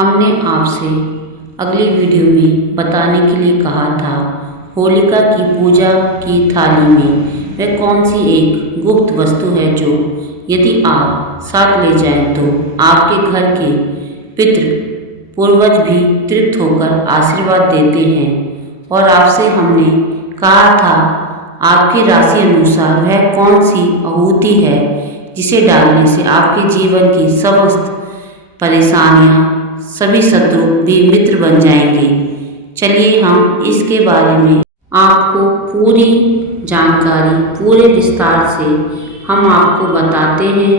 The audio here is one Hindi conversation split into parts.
हमने आपसे अगली वीडियो में बताने के लिए कहा था होलिका की पूजा की थाली में वह कौन सी एक गुप्त वस्तु है जो यदि आप साथ ले जाएं तो आपके घर के पितृ पूर्वज भी तृप्त होकर आशीर्वाद देते हैं। और आपसे हमने कहा था आपकी राशि अनुसार वह कौन सी आहुति है जिसे डालने से आपके जीवन की समस्त परेशानियां, सभी शत्रु भी मित्र बन जाएंगे। चलिए हम इसके बारे में आपको पूरी जानकारी पूरे विस्तार से हम आपको बताते हैं।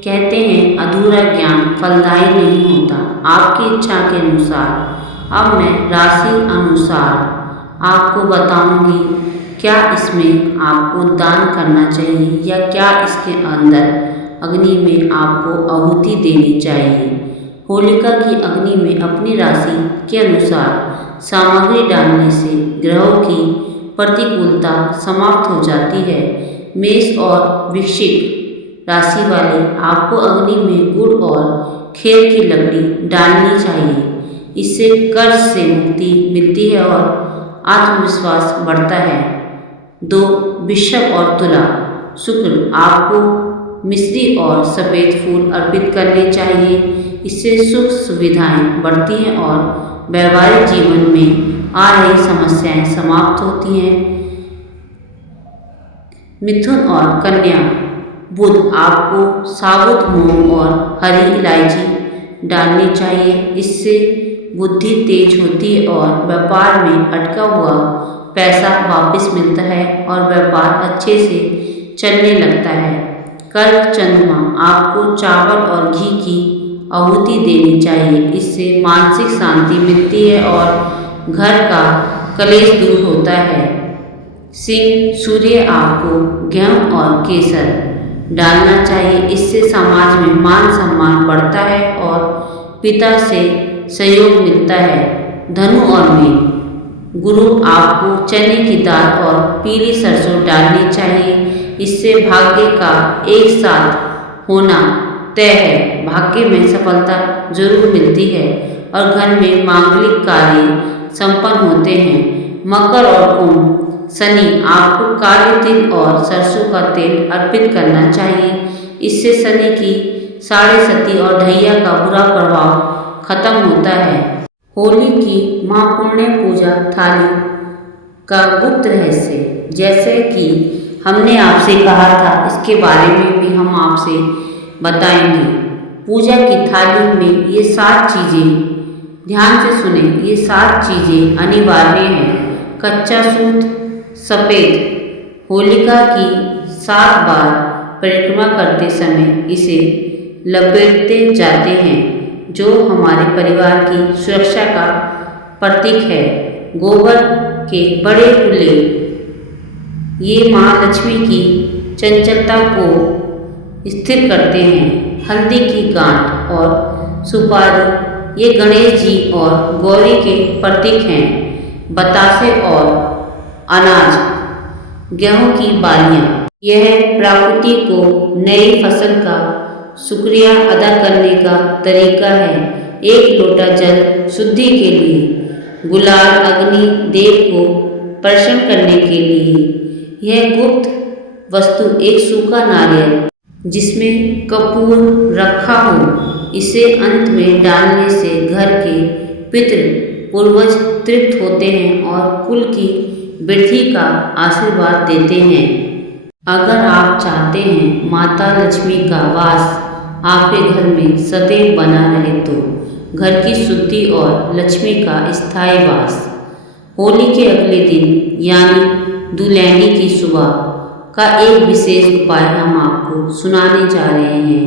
कहते हैं अधूरा ज्ञान फलदायी नहीं होता। आपकी इच्छा के अनुसार अब मैं राशि अनुसार आपको बताऊंगी क्या इसमें आपको दान करना चाहिए या क्या इसके अंदर अग्नि में आपको आहुति देनी चाहिए। होलिका की अग्नि में अपनी राशि के अनुसार सामग्री डालने से ग्रहों की प्रतिकूलता समाप्त हो जाती है। मेष और वृश्चिक राशि वाले आपको अग्नि में गुड़ और खेर की लकड़ी डालनी चाहिए। इससे कर्ज से मुक्ति मिलती है और आत्मविश्वास बढ़ता है। 2. वृषभ और तुला शुक्र आपको मिश्री और सफ़ेद फूल अर्पित करने चाहिए। इससे सुख सुविधाएं बढ़ती हैं और वैवाहिक जीवन में आ रही समस्याएं समाप्त होती हैं। मिथुन और कन्या बुध आपको साबुत मूंग और हरी इलायची डालनी चाहिए। इससे बुद्धि तेज होती है और व्यापार में अटका हुआ पैसा वापस मिलता है और व्यापार अच्छे से चलने लगता है। कर्क चंद्रमा आपको चावल और घी की आहुति देनी चाहिए। इससे मानसिक शांति मिलती है और घर का कलेश दूर होता है। सिंह सूर्य आपको गेहूं और केसर डालना चाहिए। इससे समाज में मान सम्मान बढ़ता है और पिता से सहयोग मिलता है। धनु और मीन गुरु आपको चने की दाल और पीली सरसों डालनी चाहिए। इससे भाग्य का एक साथ होना तय है। भाग्य में सफलता जरूर मिलती है और घर में मांगलिक कार्य संपन्न होते हैं। मकर और कुंभ शनि आपको काले तिल और सरसों का तेल अर्पित करना चाहिए। इससे शनि की साढ़े सती और ढैया का बुरा प्रभाव खत्म होता है। होली की मां पुण्य पूजा थाली का गुप्त रहस्य जैसे कि हमने आपसे कहा था इसके बारे में भी हम आपसे बताएंगे। पूजा की थाली में ये 7 चीज़ें ध्यान से सुने, ये 7 चीज़ें अनिवार्य हैं। कच्चा सूत सफ़ेद होलिका की 7 बार परिक्रमा करते समय इसे लपेटते जाते हैं जो हमारे परिवार की सुरक्षा का प्रतीक है। गोबर के बड़े फुले ये माँ लक्ष्मी की चंचलता को स्थिर करते हैं। हल्दी की गांठ और सुपारी ये गणेश जी और गौरी के प्रतीक हैं। बतासे और अनाज गेहूं की बालियां यह प्रकृति को नई फसल का शुक्रिया अदा करने का तरीका है। एक लोटा जल शुद्धि के लिए, गुलाल अग्नि देव को प्रसन्न करने के लिए। यह गुप्त वस्तु एक सूखा नारियल जिसमें कपूर रखा हो, इसे अंत में डालने से घर के पितृ पूर्वज तृप्त होते हैं और कुल की वृद्धि का आशीर्वाद देते हैं। अगर आप चाहते हैं माता लक्ष्मी का वास आपके घर में सदैव बना रहे तो घर की शुद्धि और लक्ष्मी का स्थायी वास। होली के अगले दिन यानी दुलैनी की सुबह का एक विशेष उपाय हम आपको सुनाने जा रहे हैं।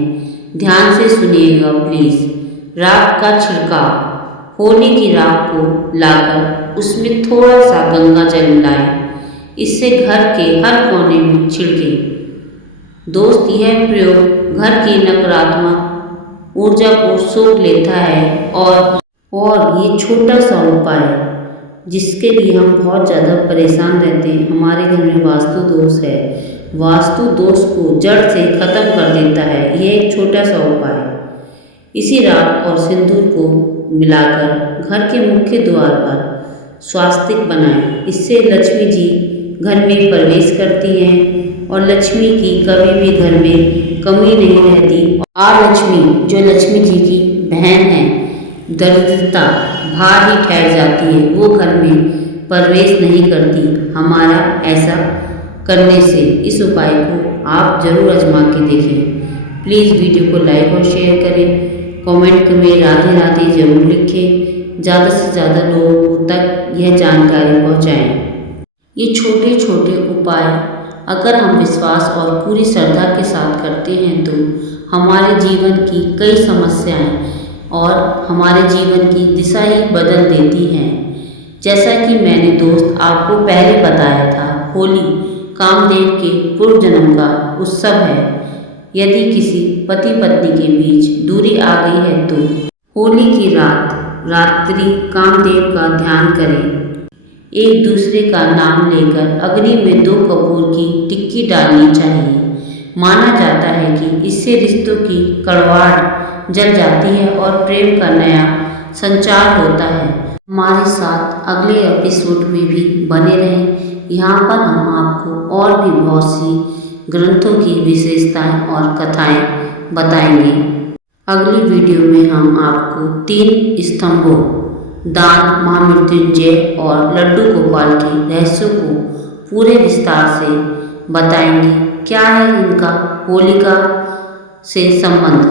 ध्यान से सुनिएगा प्लीज़। राख का छिड़काव होली की राख को लाकर उसमें थोड़ा सा गंगा जल मिलाएं। इससे घर के हर कोने में छिड़के। दोस्त यह प्रयोग घर की नकारात्मक ऊर्जा को सोख लेता है और ये छोटा सा उपाय जिसके लिए हम बहुत ज़्यादा परेशान रहते हैं। हमारे घर में वास्तु दोष है, वास्तु दोष को जड़ से ख़त्म कर देता है। यह एक छोटा सा उपाय इसी राख और सिंदूर को मिलाकर घर के मुख्य द्वार पर स्वास्तिक बनाएं। इससे लक्ष्मी जी घर में प्रवेश करती हैं और लक्ष्मी की कभी भी घर में कमी नहीं रहती। लक्ष्मी जो लक्ष्मी जी की बहन है, दरिद्रता भार ही ठहर जाती है, वो घर में प्रवेश नहीं करती। हमारा ऐसा करने से इस उपाय को आप जरूर आजमा के देखें। प्लीज़ वीडियो को लाइक और शेयर करें। कमेंट में राधे राधे जरूर लिखें। ज़्यादा से ज़्यादा लोगों तक यह जानकारी पहुँचाएँ। ये छोटे छोटे उपाय अगर हम विश्वास और पूरी श्रद्धा के साथ करते हैं तो हमारे जीवन की कई समस्याएं और हमारे जीवन की दिशा ही बदल देती हैं। जैसा कि मैंने दोस्त आपको पहले बताया था, होली कामदेव के पूर्व जन्म का उत्सव है। यदि किसी पति पत्नी के बीच दूरी आ गई है तो होली की रात्रि कामदेव का ध्यान करें। एक दूसरे का नाम लेकर अग्नि में 2 कपूर की टिक्की डालनी चाहिए। माना जाता है कि इससे रिश्तों की कड़वाहट जल जाती है और प्रेम का नया संचार होता है। हमारे साथ अगले एपिसोड में भी बने रहें। यहाँ पर हम आपको और भी बहुत सी ग्रंथों की विशेषताएं और कथाएं बताएंगे। अगली वीडियो में हम आपको 3 स्तंभों दान, महामृत्युंजय और लड्डू गोपाल के रहस्यों को पूरे विस्तार से बताएंगे। क्या है इनका होलिका से संबंध।